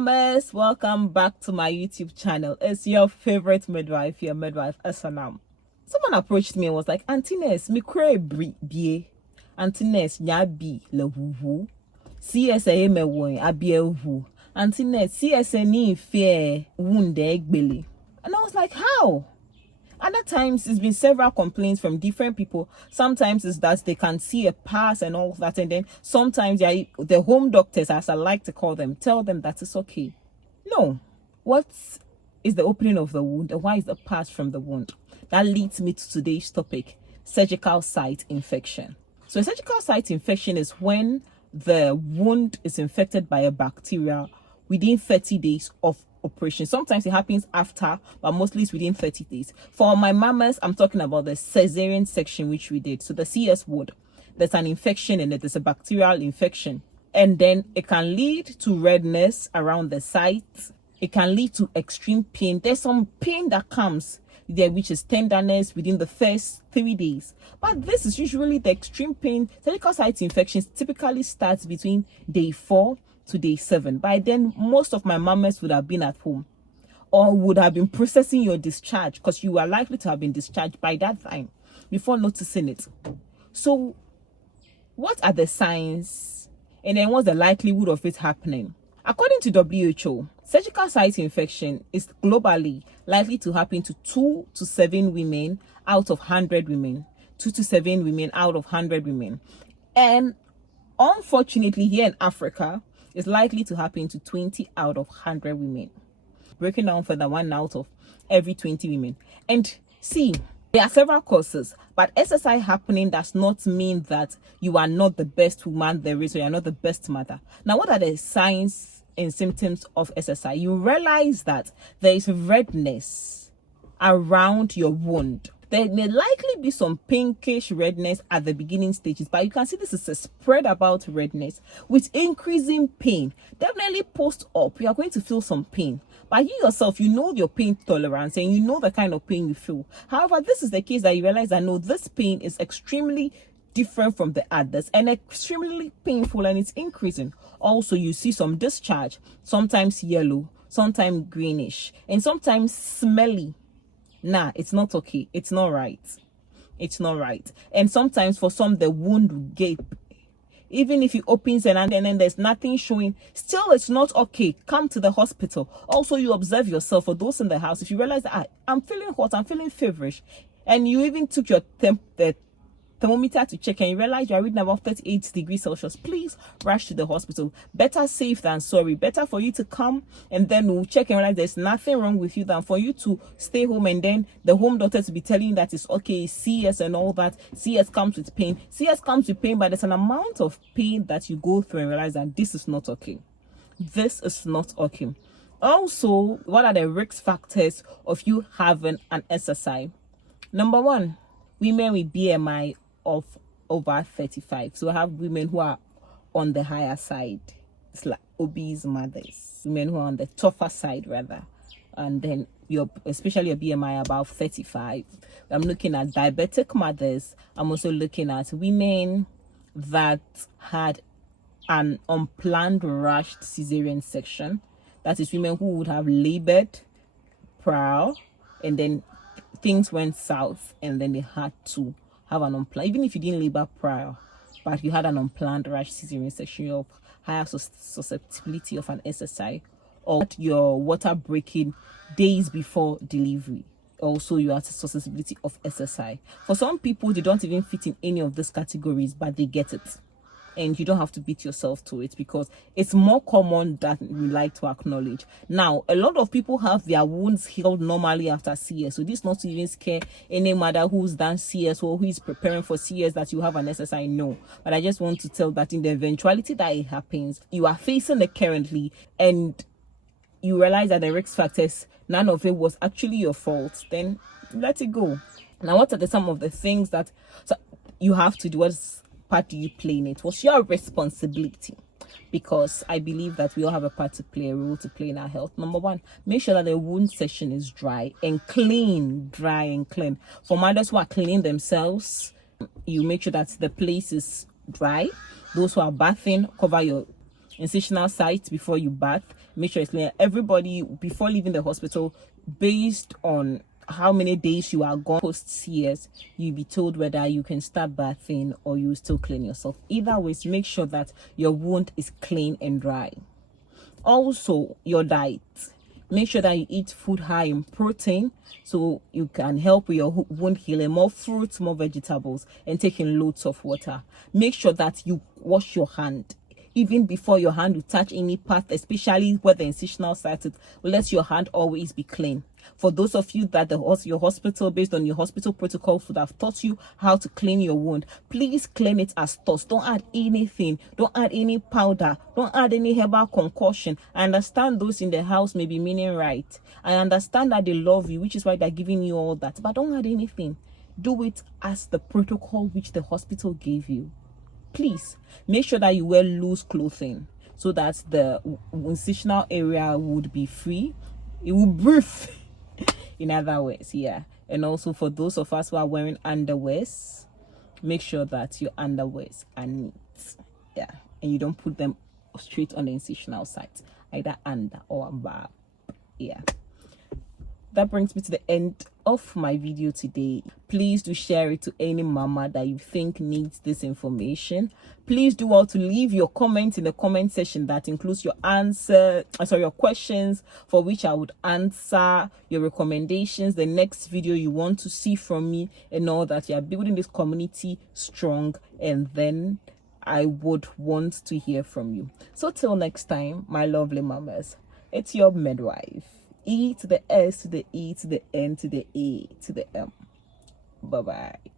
mamas, welcome back to my YouTube channel. It's your favorite midwife, your midwife Asanam. Someone approached me and was like, Auntie Ness, me cray bie. Auntie Ness, nya bi le huhu. CSA me woy abie hu. Auntie Ness, CSA ni fear wound egbele. And I was like, how? Other times, it's been several complaints from different people. Sometimes it's that they can see a pass and all that. And then sometimes the home doctors, as I like to call them, tell them that it's okay. No. What is the opening of the wound? And why is the pass from the wound? That leads me to today's topic, surgical site infection. So a surgical site infection is when the wound is infected by a bacteria within 30 days of operation. Sometimes it happens after, but mostly it's within 30 days. For my mamas, I'm talking about the cesarean section, which we did. So the CS ward, there's an infection in it. There's a bacterial infection. And then it can lead to redness around the site. It can lead to extreme pain. There's some pain that comes there, which is tenderness within the first 3 days. But this is usually the extreme pain. Surgical site infections typically starts between day 4 to day 7. By then, most of my mamas would have been at home or would have been processing your discharge, because you are likely to have been discharged by that time before noticing it. So what are the signs, and then what's the likelihood of it happening? According to WHO, surgical site infection is globally likely to happen to 2 to 7 women out of 100 women. 2 to 7 women out of 100 women. And unfortunately, here in Africa, it's likely to happen to 20 out of 100 women. Breaking down further, 1 out of every 20 women. And see, there are several causes, but SSI happening does not mean that you are not the best woman there is, or you're not the best mother. Now, what are the signs and symptoms of SSI? You realize that there is redness around your wound. There may likely be some pinkish redness at the beginning stages, but you can see this is a spread about redness with increasing pain. Definitely post-op, you are going to feel some pain. But you yourself, you know your pain tolerance and you know the kind of pain you feel. However, this is the case that you realize that no, this pain is extremely different from the others and extremely painful, and it's increasing. Also, you see some discharge, sometimes yellow, sometimes greenish, and sometimes smelly. Nah, it's not okay. It's not right. It's not right. And sometimes for some, the wound will gape. Even if it opens and then there's nothing showing, still it's not okay. Come to the hospital. Also, you observe yourself. For those in the house, if you realize that I'm feeling hot, I'm feeling feverish, and you even took your thermometer to check and you realize you're reading about 38 degrees Celsius, please rush to the hospital. Better safe than sorry. Better for you to come and then we'll check and realize there's nothing wrong with you than for you to stay home and then the home doctor to be telling you that it's okay, CS and all that. CS comes with pain. CS comes with pain, but there's an amount of pain that you go through and realize that this is not okay. This is not okay. Also, what are the risk factors of you having an SSI? Number 1, women with BMI of over 35. So I have women who are on the higher side. It's like obese mothers, women who are on the tougher side rather. And then especially your BMI above 35. I'm looking at diabetic mothers. I'm also looking at women that had an unplanned rushed cesarean section. That is women who would have labored prior and then things went south and then they had to have an unplanned, even if you didn't labor prior, but you had an unplanned rash cesarean section of higher susceptibility of an SSI, or your water breaking days before delivery. Also, you have susceptibility of SSI. For some people, they don't even fit in any of these categories, but they get it. And you don't have to beat yourself to it because it's more common than we like to acknowledge. Now, a lot of people have their wounds healed normally after CS. So this not to even scare any mother who's done CS or who is preparing for CS that you have an SSI. No. But I just want to tell that in the eventuality that it happens, you are facing it currently and you realize that the risk factors, none of it was actually your fault, then let it go. Now, what are some of the things that you have to do? What part do you play in it? What's your responsibility? Because I believe that we all have a part to play, a role to play in our health. Number 1, make sure that the wound section is dry and clean. Dry and clean. For mothers who are cleaning themselves, you make sure that the place is dry. Those who are bathing, cover your incisional site before you bath. Make sure it's clean. Everybody, before leaving the hospital, based on how many days you are gone post CS, you'll be told whether you can start bathing or you still clean yourself. Either ways, make sure that your wound is clean and dry. Also, your diet. Make sure that you eat food high in protein so you can help with your wound healing. More fruits, more vegetables, and taking loads of water. Make sure that you wash your hand even before your hand will touch any part, especially where the incisional site is. Let your hand always be clean. For those of you that your hospital, based on your hospital protocols, would have taught you how to clean your wound, please clean it as thoughts. Don't add anything. Don't add any powder. Don't add any herbal concoction. I understand those in the house may be meaning right. I understand that they love you, which is why they're giving you all that. But don't add anything. Do it as the protocol which the hospital gave you. Please make sure that you wear loose clothing so that the incisional area would be free. It will breathe. In other words, yeah. And also for those of us who are wearing underwears, make sure that your underwears are neat. Yeah. And you don't put them straight on the incisional site, either under or above. Yeah. That brings me to the end of my video today. Please do share it to any mama that you think needs this information. Please do also leave your comments in the comment section that includes your your questions, for which I would answer, your recommendations, the next video you want to see from me, and all that. You are building this community strong, and then I would want to hear from you. So till next time, my lovely mamas, it's your midwife. E to the S to the E to the N to the A to the M. Bye-bye.